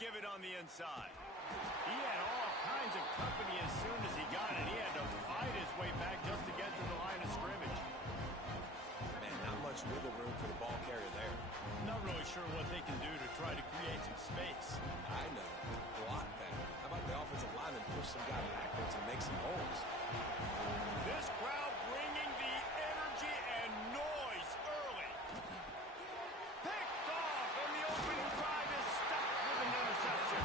give it on the inside. He had all kinds of company as soon as he got it. He had to fight his way back just to get to the line of scrimmage. Man, not much wiggle room for the ball carrier there. Not really sure what they can do to try to create some space. I know. Block better. How about the offensive lineman push some guy backwards and make some holes? This crowd bringing the energy and noise early. Picked off, and the opening drive is stopped with an interception.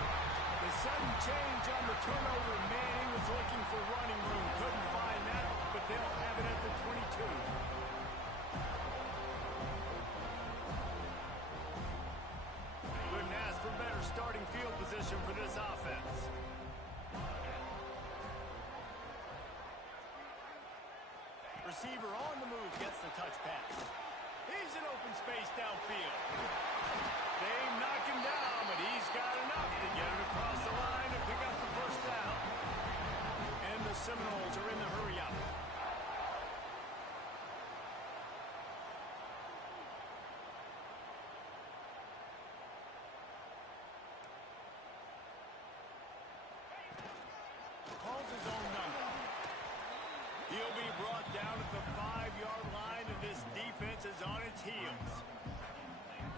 The sudden change on the turnover, man, he was looking for running room. Couldn't find that, but they'll have it at the 22. Couldn't ask for better starting field position for this offense. Receiver on the move gets the touch pass. He's in open space downfield. They knock him down, but he's got enough to get it across the line and pick up the first down. And the Seminoles are in the hurry-up. Calls his own number. He'll be brought down at the 5-yard line, and this defense is on its heels.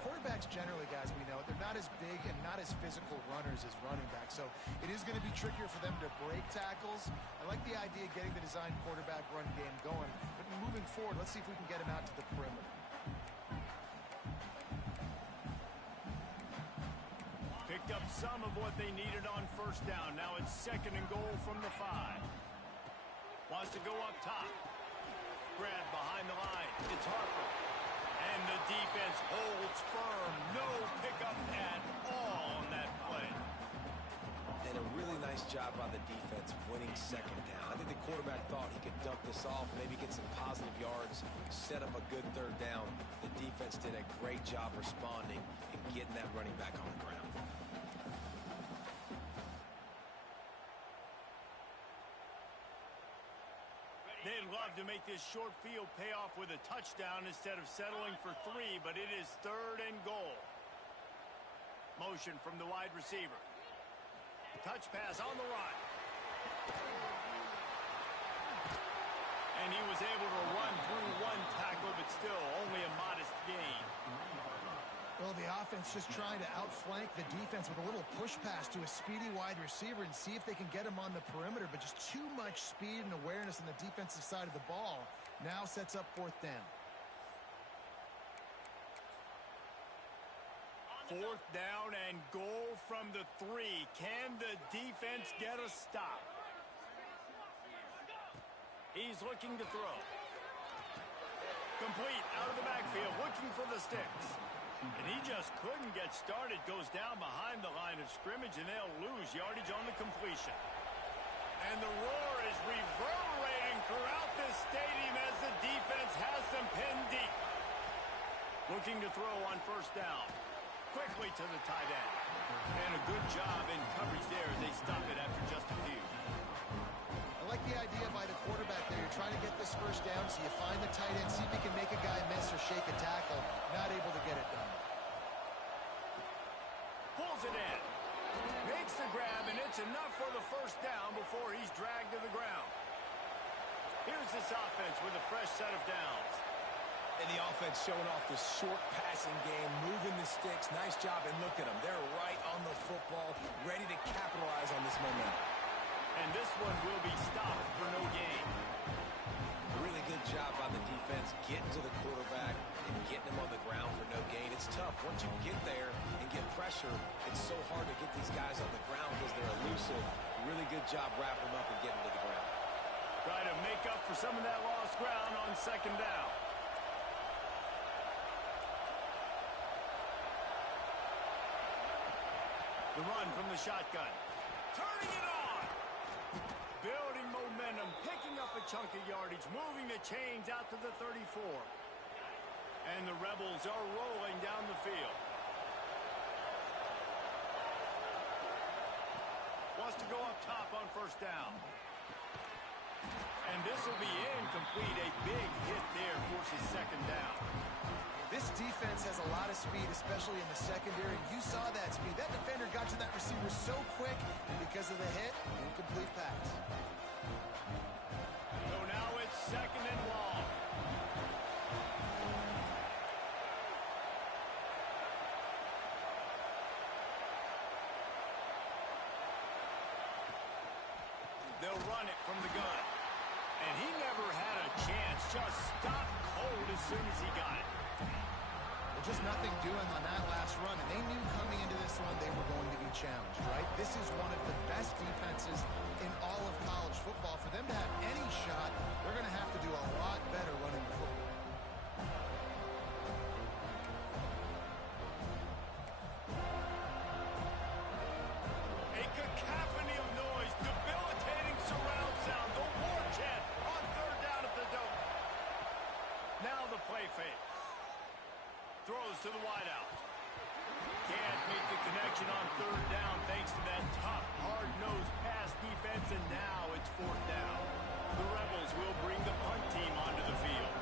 Quarterbacks generally, guys, we know, they're not as big and not as physical runners as running backs, so it is going to be trickier for them to break tackles. I like the idea of getting the design quarterback run game going, but moving forward, let's see if we can get him out to the perimeter. Picked up some of what they needed on first down. Now it's 2nd and goal from the 5. Wants to go up top. Grab behind the line. It's Harper. And the defense holds firm. No pickup at all on that play. And a really nice job by the defense winning 2nd down. I think the quarterback thought he could dump this off, maybe get some positive yards, set up a good 3rd down. The defense did a great job responding and getting that running back on the ground. They'd love to make this short field pay off with a touchdown instead of settling for 3, but it is 3rd and goal. Motion from the wide receiver. Touch pass on the run. And he was able to run through 1 tackle, but still only a modest gain. Well, the offense just trying to outflank the defense with a little push pass to a speedy wide receiver and see if they can get him on the perimeter, but just too much speed and awareness on the defensive side of the ball. Now sets up 4th down. 4th down and goal from the 3. Can the defense get a stop? He's looking to throw. Complete out of the backfield, looking for the sticks. And he just couldn't get started. Goes down behind the line of scrimmage, and they'll lose yardage on the completion. And the roar is reverberating throughout this stadium as the defense has them pinned deep. Looking to throw on 1st down. Quickly to the tight end. And a good job in coverage there as they stop it after just a few. I like the idea by the quarterback there. You're trying to get this 1st down, so you find the tight end, see if he can make a guy miss or shake a tackle. Not able to get it done. Pulls it in. Makes the grab, and it's enough for the 1st down before he's dragged to the ground. Here's this offense with a fresh set of downs. And the offense showing off the short passing game, moving the sticks. Nice job, and look at them. They're right on the football, ready to capitalize on this momentum. And this one will be stopped for no gain. Really good job by the defense getting to the quarterback and getting him on the ground for no gain. It's tough. Once you get there and get pressure, it's so hard to get these guys on the ground because they're elusive. Really good job wrapping them up and getting to the ground. Try to make up for some of that lost ground on 2nd down. The run from the shotgun. Turning it on. Building momentum, picking up a chunk of yardage, moving the chains out to the 34. And the Rebels are rolling down the field. Wants to go up top on 1st down. And this will be incomplete. A big hit there forces 2nd down. This defense has a lot of speed, especially in the secondary, and you saw that speed. That defender got to that receiver so quick, and because of the hit, incomplete pass. So now it's 2nd and long. They'll run it from the gun. And he never had a chance. Just stopped cold as soon as he got it. Well, just nothing doing on that last run. And they knew coming into this one they were going to be challenged, right? This is one of the best defenses in all of college football. For them to have any shot, they're going to have to do a lot better running the football. A cacophony of noise, debilitating surround sound, the war chant on 3rd down at the dome. Now the play fake. Throws to the wideout. Can't make the connection on 3rd down thanks to that tough, hard-nosed pass defense, and now it's 4th down. The Rebels will bring the punt team onto the field.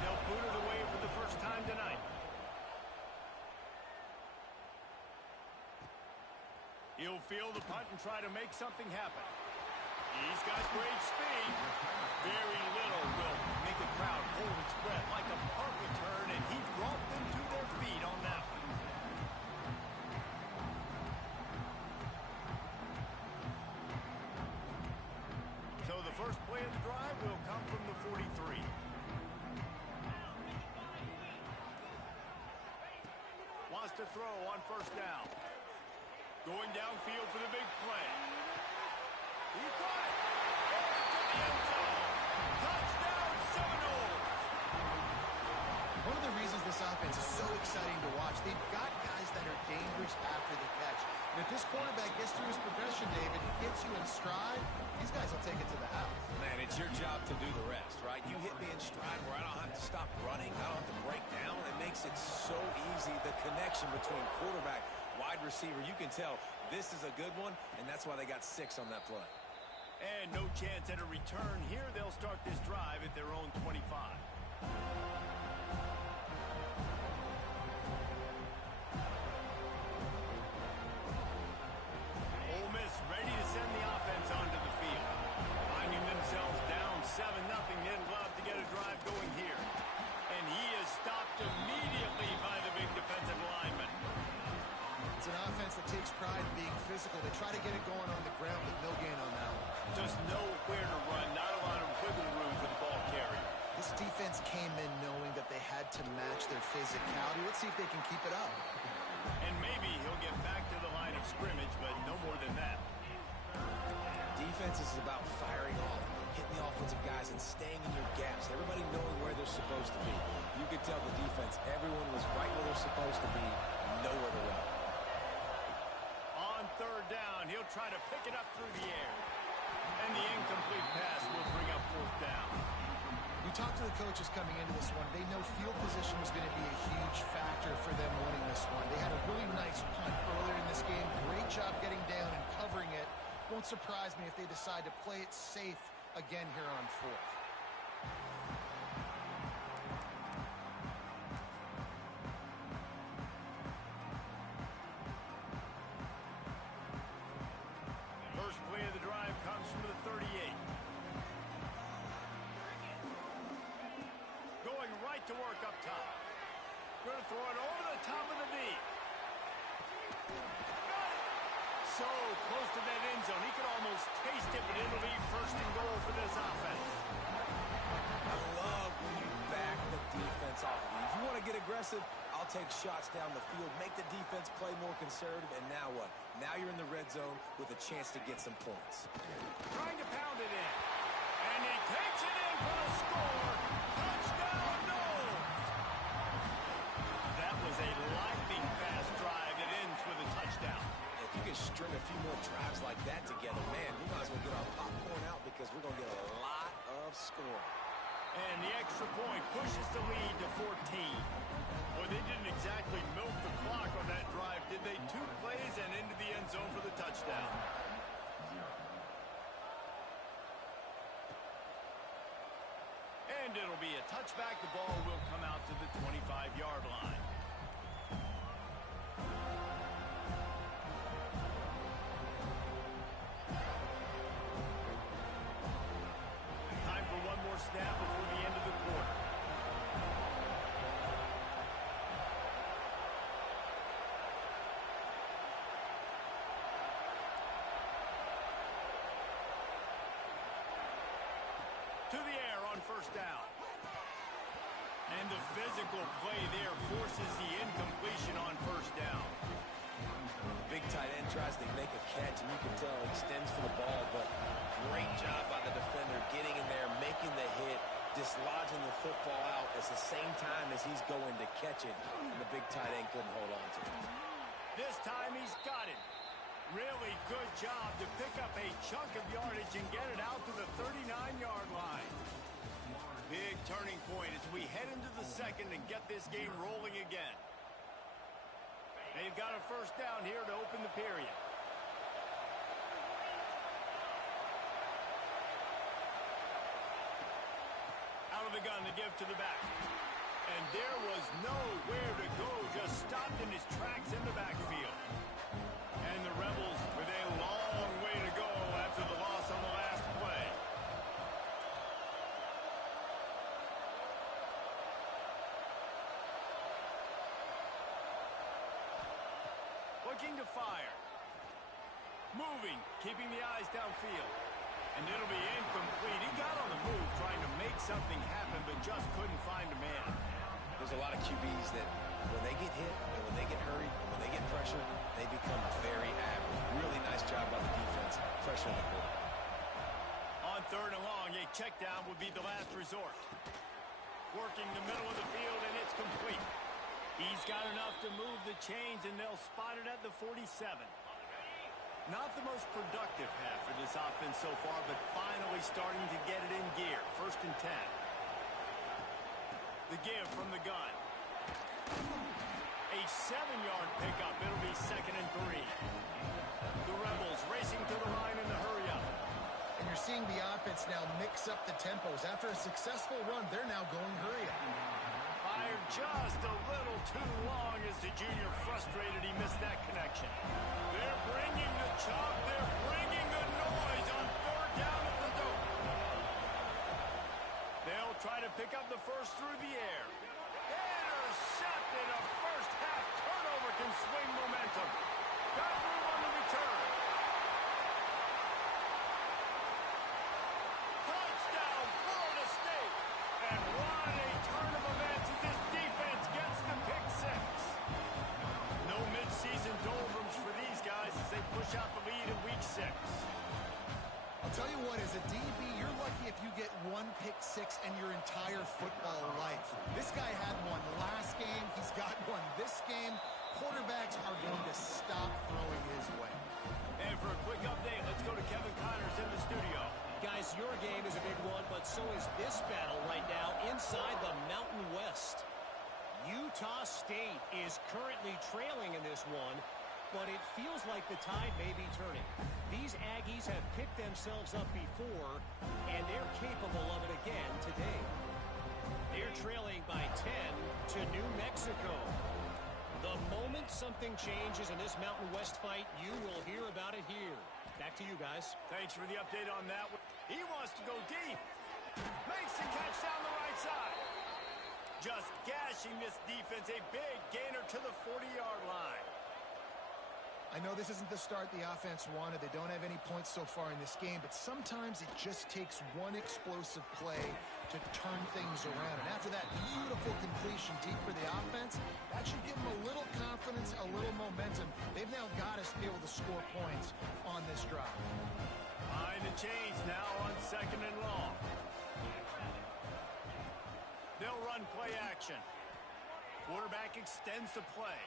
They'll boot it away for the first time tonight. He'll field the punt and try to make something happen. He's got great speed. Very little will make a crowd hold its breath like a punt return, and he brought them to their feet on that one. So the first play of the drive will come from the 43. Wants to throw on 1st down. Going downfield for the big play. He caught it. Over to the end zone. Touchdown, Seminoles. One of the reasons this offense is so exciting to watch, they've got guys that are dangerous after the catch. And if this quarterback gets through his progression, David, gets you in stride, these guys will take it to the house. Man, it's your job to do the rest, right? You hit me in stride where I don't have to stop running. I don't have to break down. It makes it so easy. The connection between quarterback, wide receiver, you can tell this is a good one, and that's why they got 6 on that play. And no chance at a return here. They'll start this drive at their own 25. Ole Miss ready to send the offense onto the field. Finding themselves down 7-0, they'd love to get a drive going here. And he is stopped immediately by the big defensive lineman. It's an offense that takes pride in being physical. They try to get it going on the ground, but no gain on that one. Just nowhere to run, not a lot of wiggle room for the ball carrier. This defense came in knowing that they had to match their physicality. Let's see if they can keep it up. And maybe he'll get back to the line of scrimmage, but no more than that. Defense is about firing off, hitting the offensive guys, and staying in your gaps. Everybody knowing where they're supposed to be. You could tell the defense, everyone was right where they're supposed to be, nowhere to run. On 3rd down, he'll try to pick it up through the air. And the incomplete pass will bring up 4th down. You talked to the coaches coming into this one. They know field position was going to be a huge factor for them winning this one. They had a really nice punt earlier in this game. Great job getting down and covering it. Won't surprise me if they decide to play it safe again here on 4th. First play of the drive comes from the 38. Going right to work up top. Going to throw it over the top of the knee. So close to that end zone. He could almost taste it, but it'll be 1st and goal for this offense. I love when you back the defense off of you. If you want to get aggressive, I'll take shots down the field, make the defense play more conservative, and now what? Now you're in the red zone with a chance to get some points. Trying to pound it in. And he takes it in for the score. Touchdown, Noles. That was a lightning fast drive. It ends with a touchdown. If you can string a few more drives like that together, man, we might as well get our popcorn out because we're going to get a lot of scoring. And the extra point pushes the lead to 14. Well, they didn't exactly milk the clock on that drive, did they? 2 plays and into the end zone for the touchdown. And And it'll be a touchback. The ball will come out to the 25-yard line. Time for one more snap before the end of the quarter. To the air on first down. And the physical play there forces the incompletion on first down. Big tight end tries to make a catch, and you can tell extends for the ball, but great job by the defender getting in there, making the hit, dislodging the football out at the same time as he's going to catch it, and the big tight end couldn't hold on to it. This time he's got it. Really good job to pick up a chunk of yardage and get it out to the 39-yard line. Big turning point as we head into the second and get this game rolling again. They've got a first down here to open the period. Out of the gun to give to the back. And there was nowhere to go, just stopped in his tracks in the backfield. And the Rebels with a long way to go after the loss on the last play. Looking to fire. Moving, keeping the eyes downfield. And it'll be incomplete. He got on the move trying to make something happen, but just couldn't find a man. There's a lot of QBs that when they get hit and when they get hurried and when they get pressured, they become very average. Really nice job by the defense, pressuring the quarterback. On third and long, a check down would be the last resort. Working the middle of the field, and it's complete. He's got enough to move the chains, and they'll spot it at the 47. Not the most productive half for this offense so far, but finally starting to get it in gear. First and 10. The give from the gun. A 7-yard pickup. It'll be second and 3. The Rebels racing to the line in the hurry up. And you're seeing the offense now mix up the tempos. After a successful run, they're now going hurry up. Fired just a little too long as the junior frustrated he missed that connection. They're bringing the chop. They're bringing the noise on third down at the dope. They'll try to pick up the first through the air. Intercepted. A first half turnover can swing momentum. Got room on the return. Touchdown, Florida State. And what a turn of events as this defense gets the pick six. No midseason doldrums for these guys as they push out the lead in week 6. I'll tell you what, as a DB, you're lucky if you get one pick six in your entire football life. This guy had one last game. He's got one this game. Quarterbacks are going to stop throwing his way. And for a quick update, let's go to Kevin Connors in the studio. Guys, your game is a big one, but so is this battle right now inside the Mountain West. Utah State is currently trailing in this one, but it feels like the tide may be turning. These Aggies have picked themselves up before, and they're capable of it again today. They're trailing by 10 to New Mexico. The moment something changes in this Mountain West fight, you will hear about it here. Back to you guys. Thanks for the update on that. He wants to go deep. Makes the catch down the right side. Just gashing this defense. A big gainer to the 40-yard line. I know this isn't the start the offense wanted. They don't have any points so far in this game, but sometimes it just takes one explosive play to turn things around. And after that beautiful completion deep for the offense, that should give them a little confidence, a little momentum. They've now got to be able to score points on this drive. Behind the chains now on second and long. They'll run play action. Quarterback extends the play.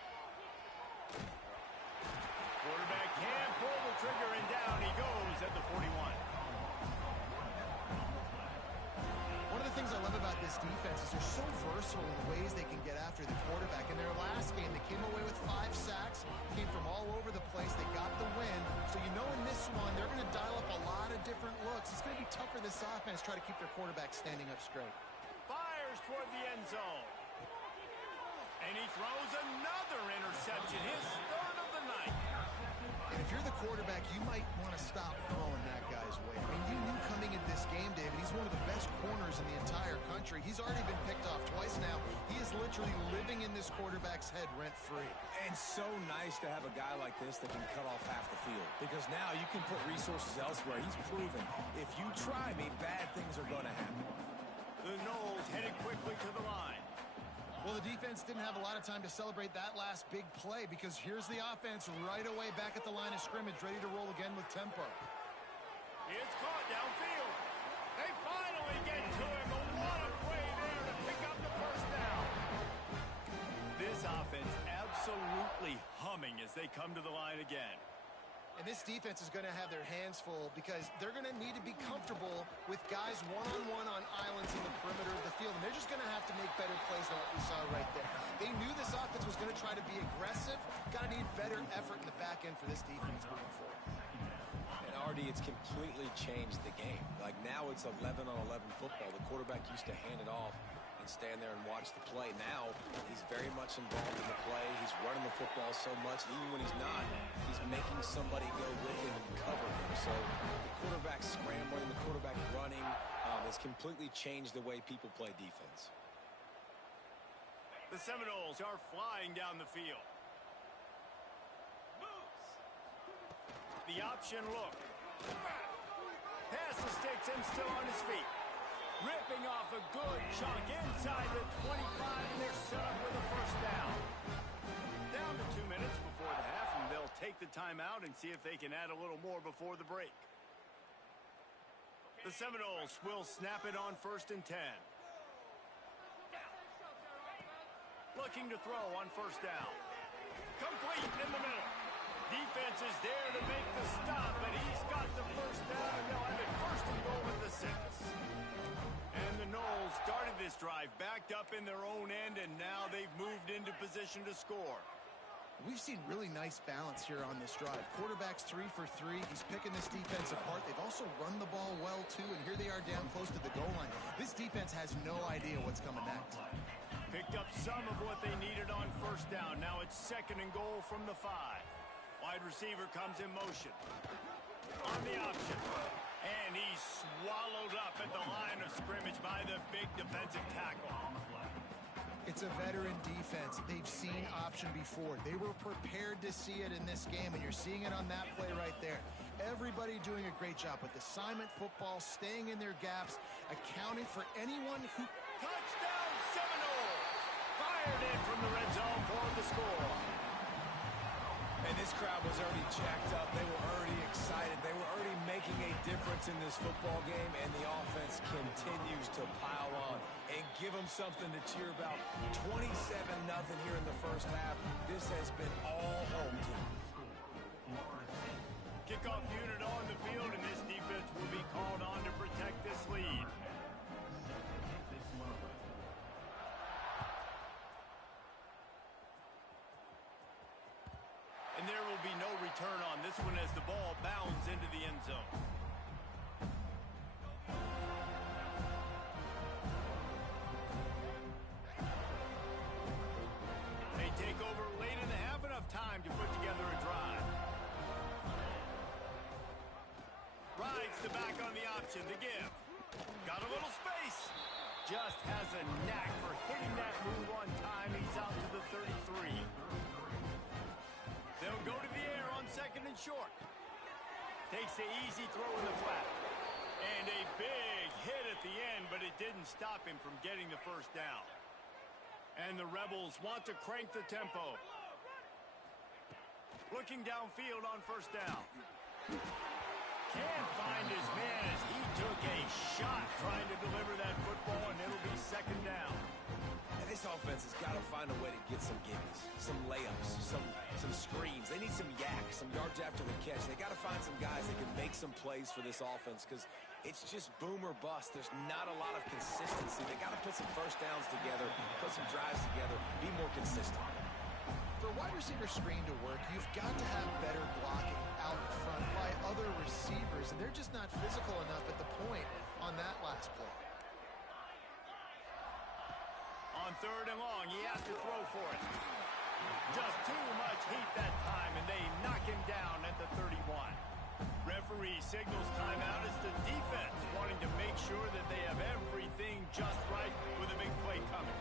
Quarterback can pull the trigger, and down he goes at the 41. One of the things I love about this defense is they're so versatile in the ways they can get after the quarterback. In their last game, they came away with 5 sacks, came from all over the place. They got the win. So you know in this one, they're going to dial up a lot of different looks. It's going to be tough for this offense to try to keep their quarterback standing up straight. fires toward the end zone. And he throws another interception, his third of the night. And if you're the quarterback, you might want to stop throwing that guy's way. I mean, you knew coming into this game, David, he's one of the best corners in the entire country. He's already been picked off twice now. He is literally living in this quarterback's head rent-free. And so nice to have a guy like this that can cut off half the field. Because now you can put resources elsewhere. He's proven if you try me, bad things are going to happen. The Noles headed quickly to the line. Well, the defense didn't have a lot of time to celebrate that last big play because here's the offense right away back at the line of scrimmage, ready to roll again with tempo. It's caught downfield. They finally get to him, but what a play there to pick up the first down. This offense absolutely humming as they come to the line again. And this defense is going to have their hands full because they're going to need to be comfortable with guys one-on-one on islands in the perimeter of the field. And they're just going to have to make better plays than what we saw right there. They knew this offense was going to try to be aggressive. Got to need better effort in the back end for this defense moving forward. And Artie, it's completely changed the game. Like now it's 11-on-11 football. The quarterback used to hand it off and stand there and watch the play. Now he's very much involved in the play. He's running the football so much. Even when he's not, he's making somebody go with him and cover him. So the quarterback scrambling, the quarterback running has completely changed the way people play defense. The Seminoles are flying down the field. The option look. Pass the sticks and still on his feet. Ripping off a good chunk inside the 25, and they're set up with a first down. Down to 2 minutes before the half, and they'll take the timeout and see if they can add a little more before the break. The Seminoles will snap it on 1st and 10. Looking to throw on first down. Complete in the middle. Defense is there to make the stop, but he's got the first down, and they'll have it 1st and goal at the 6. And the Noles started this drive backed up in their own end, and now they've moved into position to score. We've seen really nice balance here on this drive. Quarterback's 3 for 3. He's picking this defense apart. They've also run the ball well, too, and here they are down close to the goal line. This defense has no idea what's coming next. Picked up some of what they needed on first down. Now it's 2nd and goal from the 5. Wide receiver comes in motion. On the option. And he's swallowed up at the line of scrimmage by the big defensive tackle. It's a veteran defense. They've seen option before. They were prepared to see it in this game, and you're seeing it on that play right there. Everybody doing a great job with assignment football, staying in their gaps, accounting for anyone who... Touchdown Seminoles! Fired in from the red zone for the score. And this crowd was already jacked up. They were already excited. They were already making a difference in this football game, and the offense continues to pile on and give them something to cheer about. 27-0 here in the first half. This has been all home team. Kickoff unit on the field, and this defense will be called on to protect this lead. And there will be no return on this one as the ball bounds into the end zone. They take over late in the half, enough time to put together a drive. Rides the back on the option, the give. Got a little space. Just has a knack for hitting that move on time. He's out to the 33. They'll go to the air on 2nd and short. Takes the easy throw in the flat. And a big hit at the end, but it didn't stop him from getting the first down. And the Rebels want to crank the tempo. Looking downfield on first down. Can't find his man as he took a shot trying to deliver that football, and it'll be 2nd down. And this offense has got to find a way to get some gimmies, some layups, some screens. They need some yak, some yards after the catch. They got to find some guys that can make some plays for this offense because it's just boom or bust. There's not a lot of consistency. They got to put some first downs together, put some drives together, be more consistent. For a wide receiver screen to work, you've got to have better blocking out front by other receivers, and they're just not physical enough at the point on that last play. On 3rd and long, he has to throw for it. Just too much heat that time, and they knock him down at the 31. Referee signals timeout as the defense wanting to make sure that they have everything just right with a big play coming.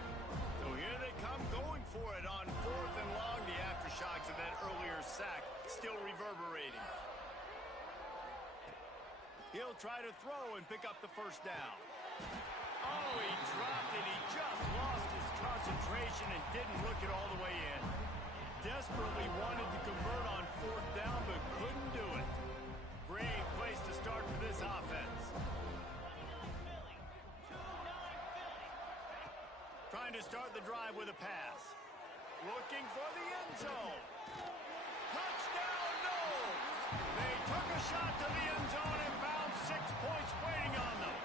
So here they come going for it on 4th and long. The aftershocks of that earlier sack still reverberating. He'll try to throw and pick up the first down. Oh, he dropped it. He just lost his concentration and didn't look it all the way in. Desperately wanted to convert on 4th down, but couldn't do it. Great place to start for this offense. Trying to start the drive with a pass. Looking for the end zone. Touchdown, no! They took a shot to the end zone and found 6 points waiting on them.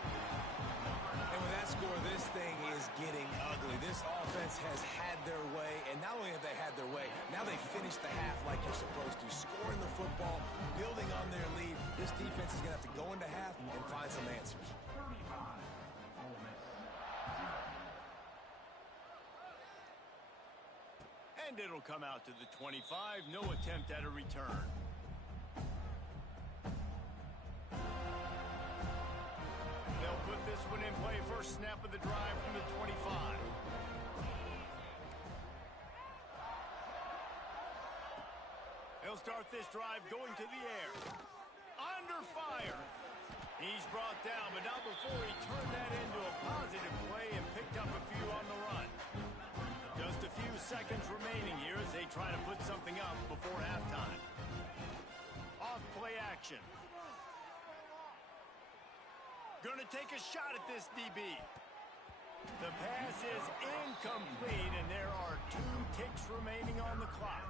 And with that score, this thing is getting ugly. This offense has had their way, and not only have they had their way, now they finished the half like you're supposed to, scoring the football, building on their lead. This defense is going to have to go into half and find some answers. And it'll come out to the 25. No attempt at a return. They'll put this one in play. First snap of the drive from the 25. They'll start this drive going to the air. Under fire. He's brought down, but not before he turned that into a positive play and picked up a few on the run. Just a few seconds remaining here as they try to put something up before halftime. Off play action. Gonna take a shot at this DB. The pass is incomplete, and there are 2 ticks remaining on the clock.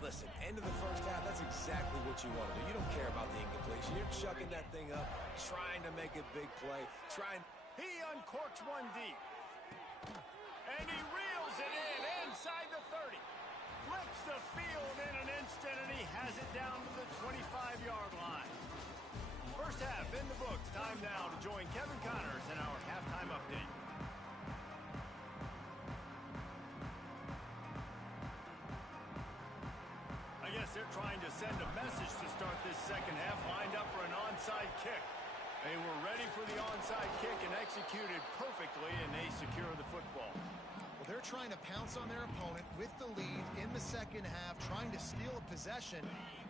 Listen, end of the first half, that's exactly what you want to do. You don't care about the incompletion. You're chucking that thing up, trying to make a big play. He uncorks one deep. And he reels it in inside the 30. Flips the field in an instant, and he has it down to the 25-yard line. First half in the books. Time now to join Kevin Connors in our halftime update. I guess they're trying to send a message to start this second half, lined up for an onside kick. They were ready for the onside kick and executed perfectly, and they secure the football. Well, they're trying to pounce on their opponent with the lead in the second half, trying to steal a possession,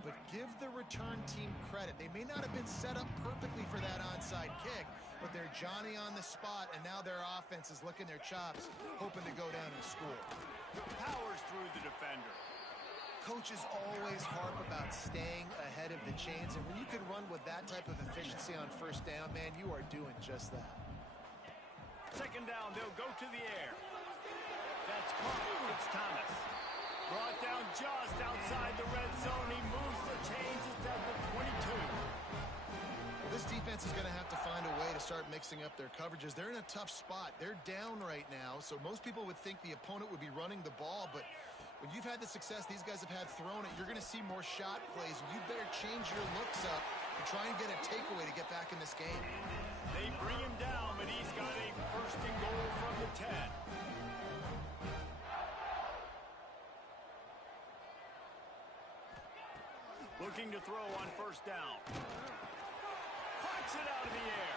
but give the return team credit. They may not have been set up perfectly for that onside kick, but they're Johnny on the spot, and now their offense is licking their chops, hoping to go down and score. Powers through the defender. Coaches always harp about staying ahead of the chains, and when you can run with that type of efficiency on first down, man, you are doing just that. Second down, they'll go to the air. That's caught. It's Thomas. Brought down just outside the red zone. He moves the chains. It's at the 22. Well, this defense is going to have to find a way to start mixing up their coverages. They're in a tough spot. They're down right now, so most people would think the opponent would be running the ball, but when you've had the success these guys have had throwing it, you're going to see more shot plays. You better change your looks up and try and get a takeaway to get back in this game. They bring him down, but he's got a first and goal from the 10. Looking to throw on first down. Cracks it out of the air.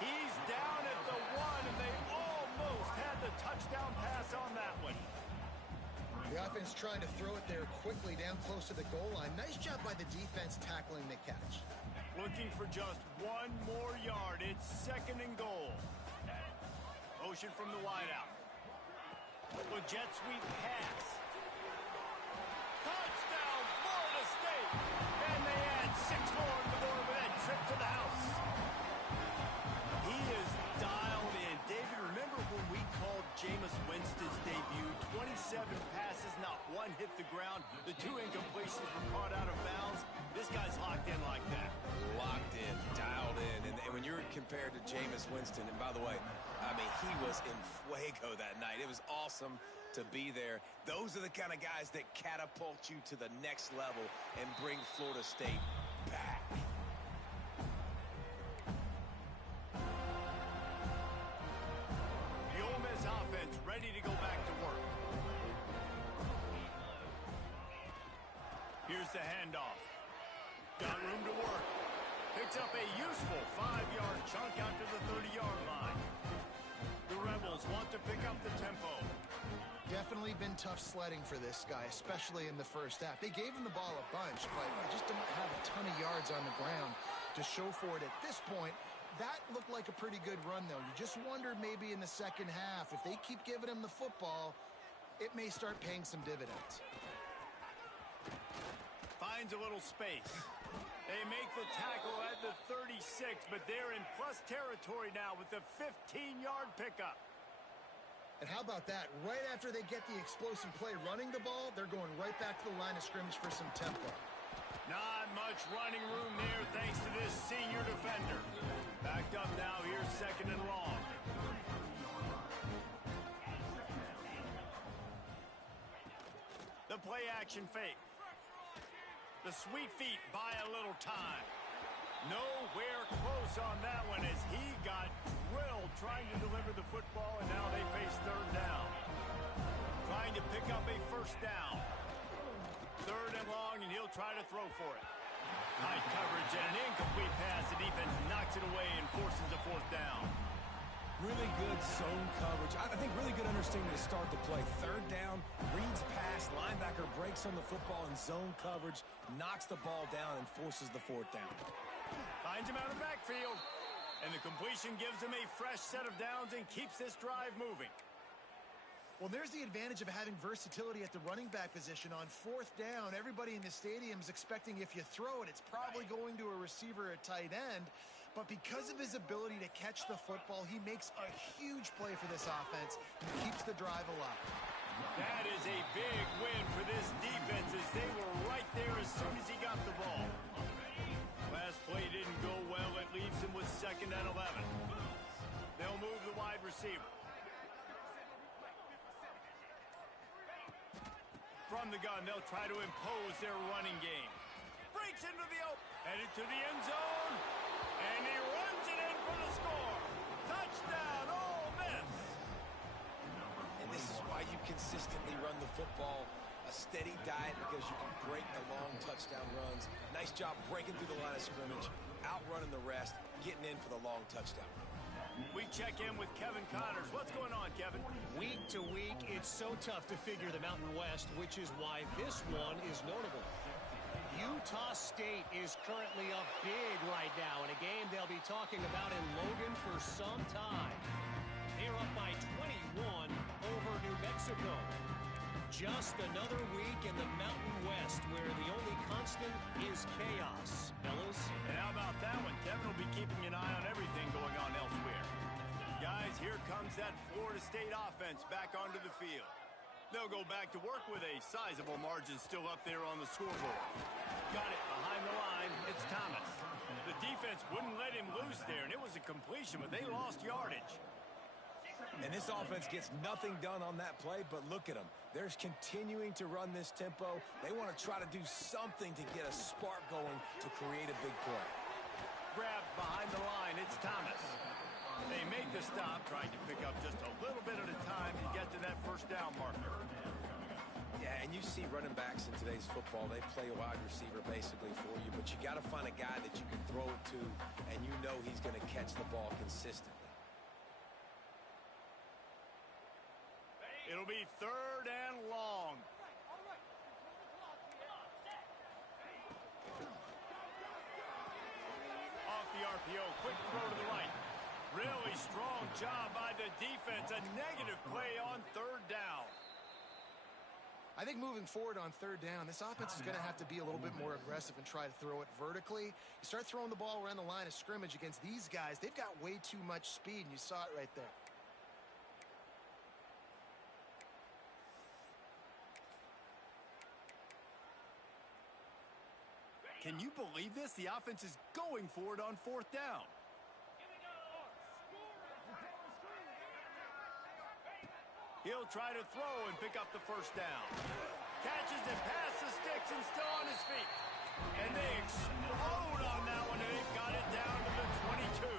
He's down at the 1, and they almost had the touchdown pass on that one. The offense trying to throw it there quickly down close to the goal line. Nice job by the defense tackling the catch. Looking for just 1 more yard. It's second and goal. Motion from the wideout. A jet sweep pass. Touchdown, Florida State. And they add 6 more to the board with that trip to the house. He is dialed in. David, remember when we called Jameis Winston's debut? 27 passes, not one hit the ground. The 2 incompletions were caught out of bounds. This guy's locked in like that. Locked in, dialed in. And when you're compared to Jameis Winston, and by the way, I mean, he was in fuego that night. It was awesome to be there. Those are the kind of guys that catapult you to the next level and bring Florida State back. The Ole Miss offense ready ready to go back to work. Here's the handoff. Got room to work. Picks up a useful 5-yard chunk out to the 30-yard line. The Rebels want to pick up the tempo. Definitely been tough sledding for this guy, especially in the first half. They gave him the ball a bunch, but they just don't have a ton of yards on the ground to show for it at this point. That looked like a pretty good run, though. You just wonder maybe in the second half, if they keep giving him the football, it may start paying some dividends. Finds a little space. They make the tackle at the 36, but they're in plus territory now with the 15-yard pickup. And how about that? Right after they get the explosive play running the ball, they're going right back to the line of scrimmage for some tempo. Not much running room there thanks to this senior defender. Backed up now, here's 2nd and long. The play action fake. The sweet feet buy a little time. Nowhere close on that one as he got drilled trying to deliver the football, and now they face 3rd down. Trying to pick up a 1st down. 3rd and long, and he'll try to throw for it. High coverage and an incomplete pass. The defense knocks it away and forces a 4th down. Really good zone coverage. I think really good understanding to start the play. 3rd down, reads pass, linebacker breaks on the football in zone coverage, knocks the ball down, and forces the 4th down. Finds him out of the backfield. And the completion gives him a fresh set of downs and keeps this drive moving. Well, there's the advantage of having versatility at the running back position. On 4th down, everybody in the stadium is expecting if you throw it, it's probably going to a receiver or tight end. But because of his ability to catch the football, he makes a huge play for this offense and keeps the drive alive. That is a big win for this defense as they were right there as soon as he got the ball. Last play didn't go well. It leaves him with 2nd and 11. They'll move the wide receiver. From the gun, they'll try to impose their running game. Breaks into the open, headed to the end zone, and he runs it in for the score. Touchdown, Ole Miss. And this is why you consistently run the football. A steady diet because you can break the long touchdown runs. Nice job breaking through the line of scrimmage, outrunning the rest, getting in for the long touchdown. We check in with Kevin Connors. What's going on, Kevin? Week to week, it's so tough to figure the Mountain West, which is why this one is notable. Utah State is currently up big right now in a game they'll be talking about in Logan for some time. They're up by 21 over New Mexico. Just another week in the Mountain West where the only constant is chaos, fellas. And how about that one? Kevin will be keeping an eye on everything going on elsewhere. Guys, here comes that Florida State offense back onto the field. They'll go back to work with a sizable margin still up there on the scoreboard. Got it behind the line. It's Thomas. The defense wouldn't let him loose there, and it was a completion, but they lost yardage. And this offense gets nothing done on that play, but look at them. They're continuing to run this tempo. They want to try to do something to get a spark going to create a big play. Grabbed behind the line. It's Thomas. They make the stop, trying to pick up just a little bit at a time to get to that 1st down marker. Yeah, and you see running backs in today's football, they play a wide receiver basically for you, but you got to find a guy that you can throw it to, and you know he's going to catch the ball consistently. It'll be 3rd and long. Off the RPO, quick throw to the right. Really strong job by the defense. A negative play on 3rd down. I think moving forward on 3rd down, this offense is going to have to be a little bit more aggressive and try to throw it vertically. You start throwing the ball around the line of scrimmage against these guys, they've got way too much speed, and you saw it right there. Can you believe this? The offense is going for it on 4th down. He'll try to throw and pick up the 1st down. Catches it past the sticks and still on his feet. And they explode on that one, and they've got it down to the 22.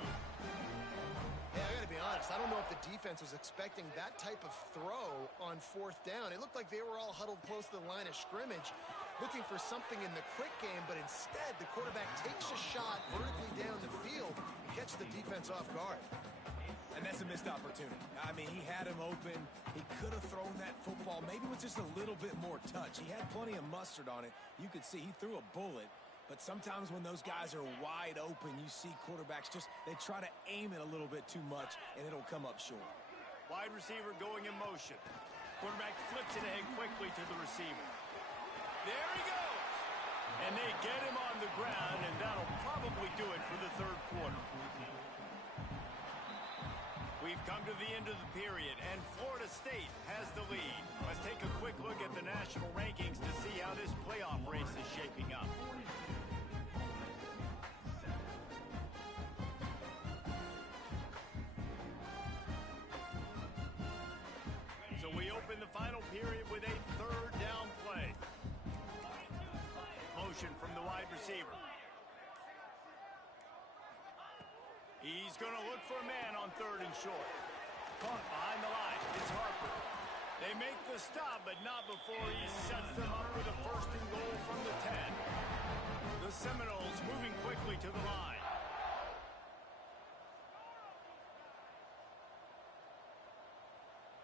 Yeah, I got to be honest. I don't know if the defense was expecting that type of throw on 4th down. It looked like they were all huddled close to the line of scrimmage, looking for something in the quick game, but instead the quarterback takes a shot vertically down the field and catches the defense off guard. And that's a missed opportunity. I mean, he had him open. He could have thrown that football maybe with just a little bit more touch. He had plenty of mustard on it. You could see he threw a bullet. But sometimes when those guys are wide open, you see quarterbacks they try to aim it a little bit too much, and it'll come up short. Wide receiver going in motion. Quarterback flips it ahead quickly to the receiver. There he goes. And they get him on the ground, and that'll probably do it for the 3rd quarter. We've come to the end of the period, and Florida State has the lead. Let's take a quick look at the national rankings to see how this playoff race is shaping up. So we open the final period with a 3rd down play. Motion from the wide receiver. He's going to look for a man on 3rd and short. Caught behind the line. It's Harper. They make the stop, but not before he sets them up with a 1st and goal from the 10. The Seminoles moving quickly to the line.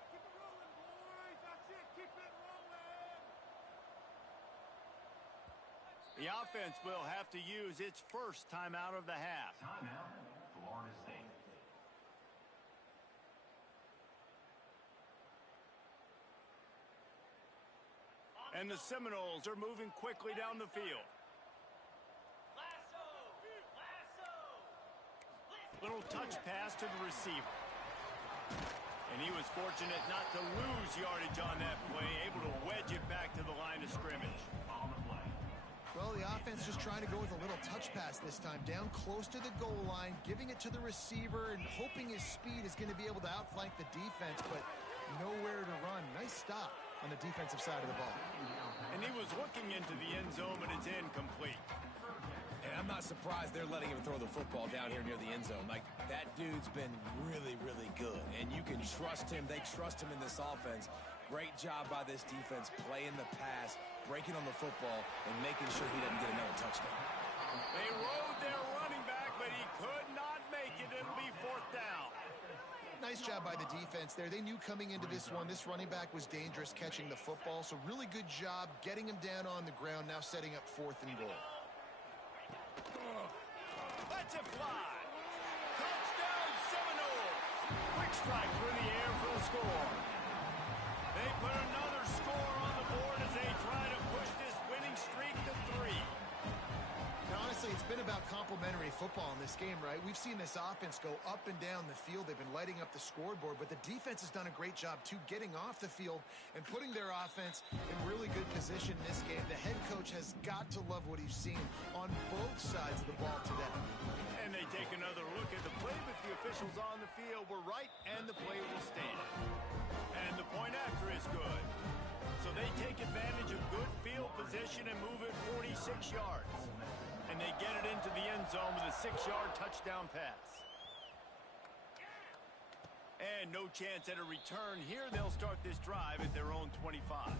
Keep it rolling, boys. That's it. Keep it rolling. The offense will have to use its first timeout of the half. Timeout, Florida State. And the Seminoles are moving quickly down the field. Little touch pass to the receiver. And he was fortunate not to lose yardage on that play, able to wedge it back to the line of scrimmage. Well, the offense just trying to go with a little touch pass this time, down close to the goal line, giving it to the receiver and hoping his speed is going to be able to outflank the defense, but nowhere to run. Nice stop on the defensive side of the ball. And he was looking into the end zone, but it's incomplete. And I'm not surprised they're letting him throw the football down here near the end zone. Like, that dude's been really, really good. And you can trust him. They trust him in this offense. Great job by this defense playing the pass, breaking on the football, and making sure he doesn't get another touchdown. They rode their running back, but he could not make it. It'll be 4th down. Nice job by the defense there. They knew coming into this one, this running back was dangerous catching the football, so really good job getting him down on the ground, now setting up 4th and goal. Let's it fly. Touchdown Seminoles. Quick strike through the air for the score. They put another score on the board as they try to push this winning streak to 3. Now, honestly, it's been about complementary football in this game, right? We've seen this offense go up and down the field. They've been lighting up the scoreboard, but the defense has done a great job, too, getting off the field and putting their offense in really good position in this game. The head coach has got to love what he's seen on both sides of the ball today. And they take another look at the play, but the officials on the field were right, and the play will stand. And the point after is good. So they take advantage of good field position and move it 46 yards. And they get it into the end zone with a 6-yard touchdown pass. And no chance at a return here. They'll start this drive at their own 25.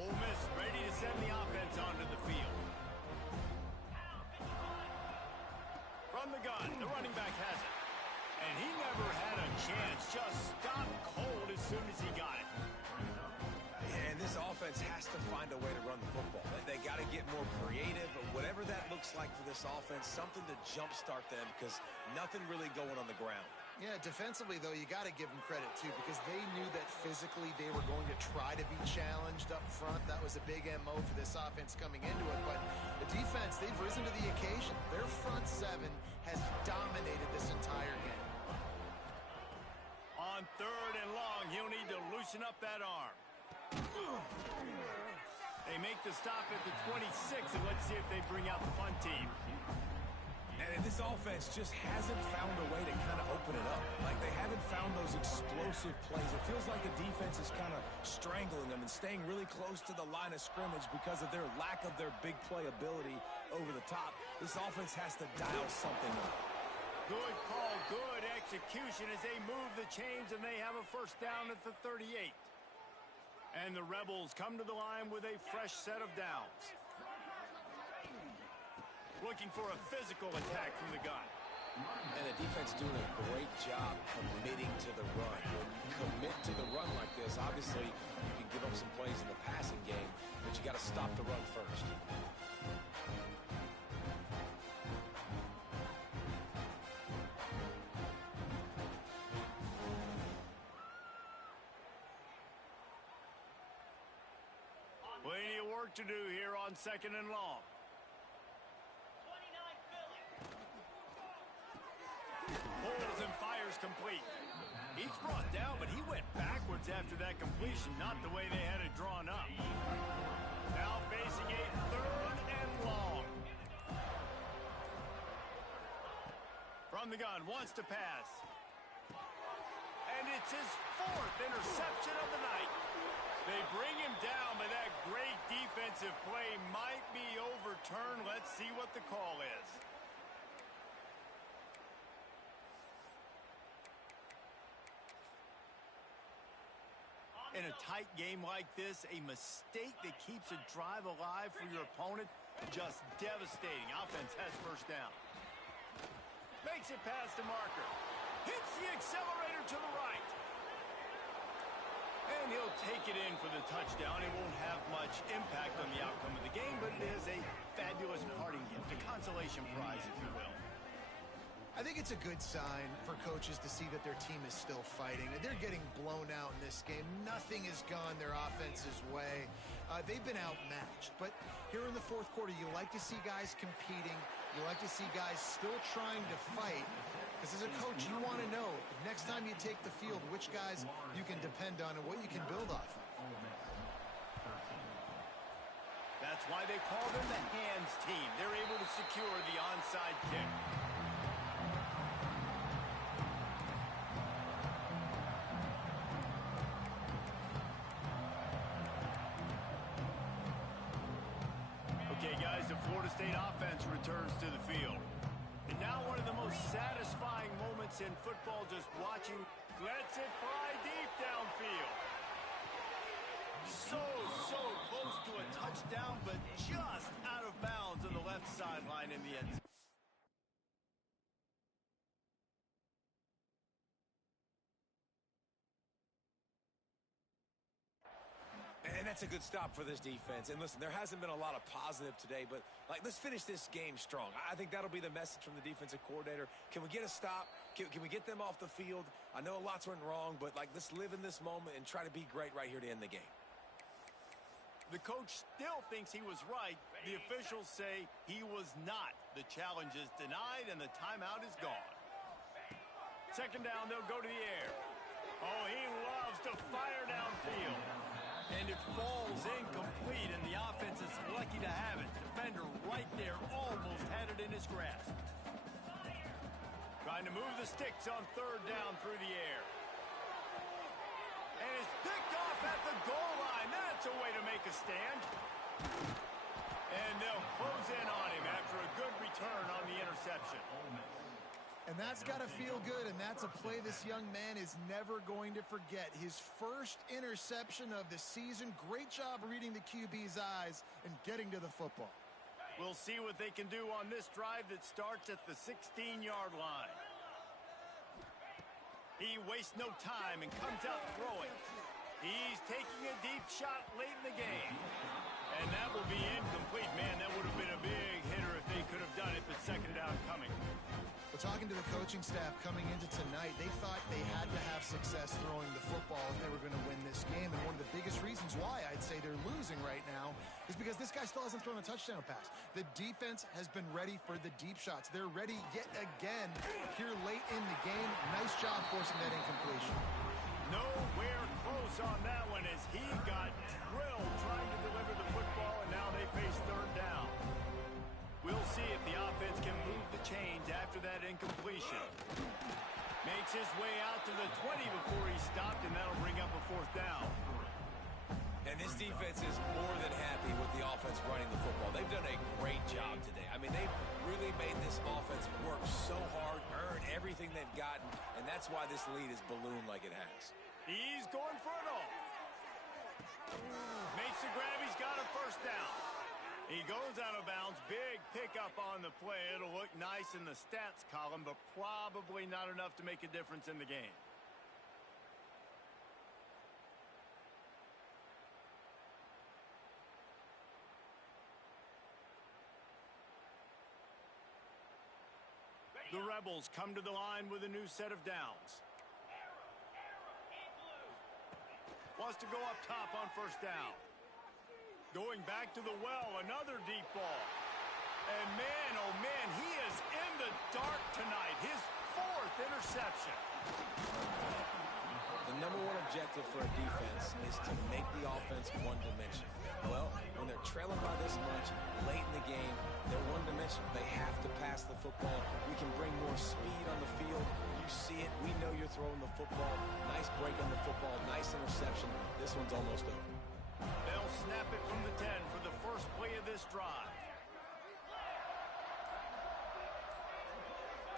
Ole Miss ready to send the offense onto the field. From the gun, the running back has it. And he never had a chance, just stopped cold as soon as he got it. And this offense has to find a way to run the football. They got to get more creative, or whatever that looks like for this offense, something to jumpstart them, because nothing really going on the ground. Yeah, defensively, though, you got to give them credit, too, because they knew that physically they were going to try to be challenged up front. That was a big MO for this offense coming into it. But the defense, they've risen to the occasion. Their front 7 has dominated this entire game. On 3rd and long, he'll need to loosen up that arm. They make the stop at the 26, and let's see if they bring out the punt team. And this offense just hasn't found a way to kind of open it up. Like, they haven't found those explosive plays. It feels like the defense is kind of strangling them and staying really close to the line of scrimmage because of their lack of their big play ability over the top. This offense has to dial something up. Good call, good execution as they move the chains, and they have a first down at the 38. And the Rebels come to the line with a fresh set of downs. Looking for a physical attack from the gun. And the defense doing a great job committing to the run. When you commit to the run like this, obviously you can give up some plays in the passing game, but you got to stop the run first. Plenty of work to do here on 2nd and long. Pulls and fires complete. He's brought down, but he went backwards after that completion, not the way they had it drawn up. Now facing a 3rd and long. From the gun, wants to pass. And it's his 4th interception of the night. They bring him down, but that great defensive play might be overturned. Let's see what the call is. In a tight game like this, a mistake that keeps a drive alive for your opponent, just devastating. Offense has first down. Makes it past the marker. Hits the accelerator to the right. And he'll take it in for the touchdown. It won't have much impact on the outcome of the game, but it is a fabulous parting gift, a consolation prize, if you will. I think it's a good sign for coaches to see that their team is still fighting. They're getting blown out in this game. Nothing has gone their offense's way. They've been outmatched. But here in the 4th quarter, you like to see guys competing. You like to see guys still trying to fight. Because as a coach, you want to know next time you take the field which guys you can depend on and what you can build off of. That's why they call them the hands team. They're able to secure the onside kick. Okay, guys, the Florida State offense returns to the field. And now one of the most satisfying moments in football, just watching. Lets it fly deep downfield. So close to a touchdown, but just out of bounds on the left sideline in the end zone. And that's a good stop for this defense. And listen, there hasn't been a lot of positive today, but let's finish this game strong. I think that'll be the message from the defensive coordinator. Can we get a stop? Can we get them off the field? I know lots went wrong, but let's live in this moment and try to be great right here to end the game. The coach still thinks he was right. The officials say he was not. The challenge is denied and the timeout is gone. 2nd down, they'll go to the air. Oh, he loves to fire downfield. And it falls incomplete, and the offense is lucky to have it. Defender right there almost had it in his grasp. Trying to move the sticks on 3rd down through the air. And it's picked off at the goal line. That's a way to make a stand. And they'll close in on him after a good return on the interception. And that's got to feel good, and that's a play this young man is never going to forget. His first interception of the season. Great job reading the QB's eyes and getting to the football. We'll see what they can do on this drive that starts at the 16-yard line. He wastes no time and comes out throwing. He's taking a deep shot late in the game. And that will be incomplete. Man, that would have been a big hitter if they could have done it, but 2nd down coming. Well, talking to the coaching staff coming into tonight, they thought they had to have success throwing the football if they were going to win this game. And one of the biggest reasons why I'd say they're losing right now is because this guy still hasn't thrown a touchdown pass. The defense has been ready for the deep shots. They're ready yet again here late in the game. Nice job forcing that incompletion. Nowhere close on that one as he got drilled trying to deliver the football, and now they face 3rd down. We'll see if the offense can move the chains after that incompletion. Makes his way out to the 20 before he stopped, and that'll bring up a 4th down. And this defense is more than happy with the offense running the football. They've done a great job today. I mean, they've really made this offense work so hard, earn everything they've gotten, and that's why this lead is ballooned like it has. He's going for it all. Makes the grab. He's got a first down. He goes out of bounds. Big pickup on the play. It'll look nice in the stats column, but probably not enough to make a difference in the game. The Rebels come to the line with a new set of downs. Wants to go up top on first down. Going back to the well, another deep ball. And man, oh man, he is in the dark tonight. His 4th interception. The number one objective for a defense is to make the offense one-dimensional. Well, when they're trailing by this much late in the game, they're one-dimensional. They have to pass the football. We can bring more speed on the field. You see it. We know you're throwing the football. Nice break on the football. Nice interception. This one's almost over. They'll snap it from the 10 for the first play of this drive.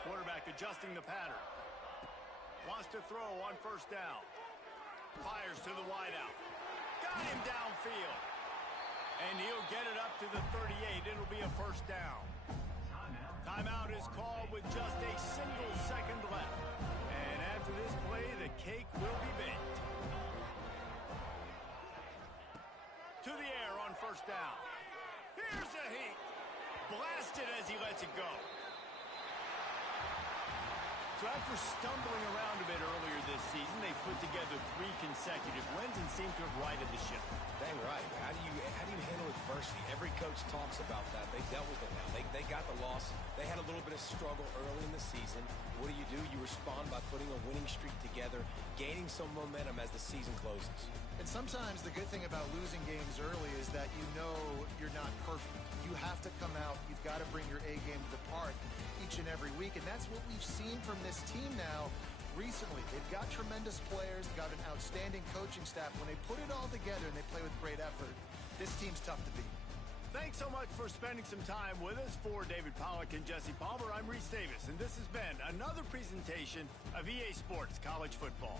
Quarterback adjusting the pattern. Wants to throw on first down. Fires to the wideout. Got him downfield. And he'll get it up to the 38. It'll be a first down. Timeout is called with just a single second left. And after this play, the cake will be baked. To the air on first down. Here's a heat. Blasted as he lets it go. So after stumbling around a bit earlier this season, they put together 3 consecutive wins and seem to have righted the ship. Dang right. How do you handle adversity? Every coach talks about that. They dealt with it now. They got the loss. They had a little bit of struggle early in the season. What do? You respond by putting a winning streak together, gaining some momentum as the season closes. And sometimes the good thing about losing games early is that you know you're not perfect. You have to come out. You've got to bring your A game to the park each and every week. And that's what we've seen from this team now recently. They've got tremendous players, got an outstanding coaching staff. When they put it all together and they play with great effort, this team's tough to beat. Thanks so much for spending some time with us. For David Pollack and Jesse Palmer, I'm Reese Davis, and this has been another presentation of EA Sports College Football.